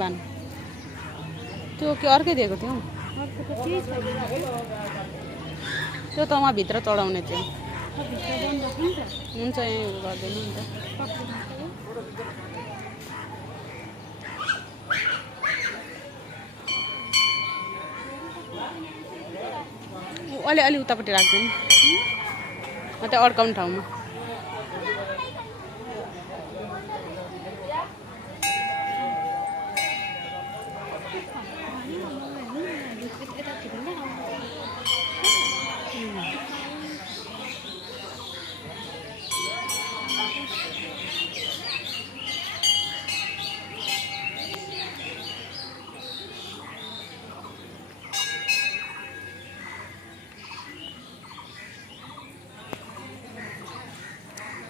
बान्नु त्यो के अर्कै दिएको थियो त्यो त उहाँ भित्र चढाउने थियो हुन्छ यहीँ गर्दैन नि त अलि उतापट्टि राख्दैन त्यहाँ अड्काउने ठाउँमा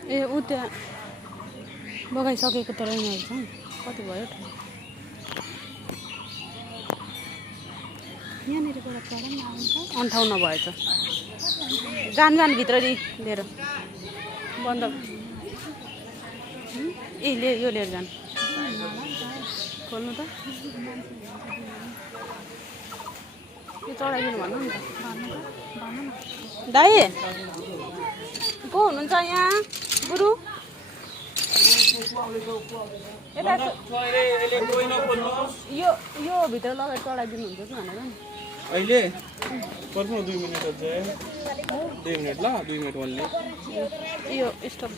ए ऊ त्यहाँ बगाइसकेको त रहेछ कति भयो यहाँनिर 58 भएछ जान भित्र लिएर बन्द ए यो लिएर जानु खोल्नु त यो चढाइदिनु भन्नु नि त दाइ को हुनुहुन्छ यहाँ गुरु यो भित्र लगाएर चढाइदिनु हुन्छ कि भनेर नि अहिले पर्छ 2 मिनेट अझै 2 मिनेट ल 2 मिनेट ओन्ली यो स्टप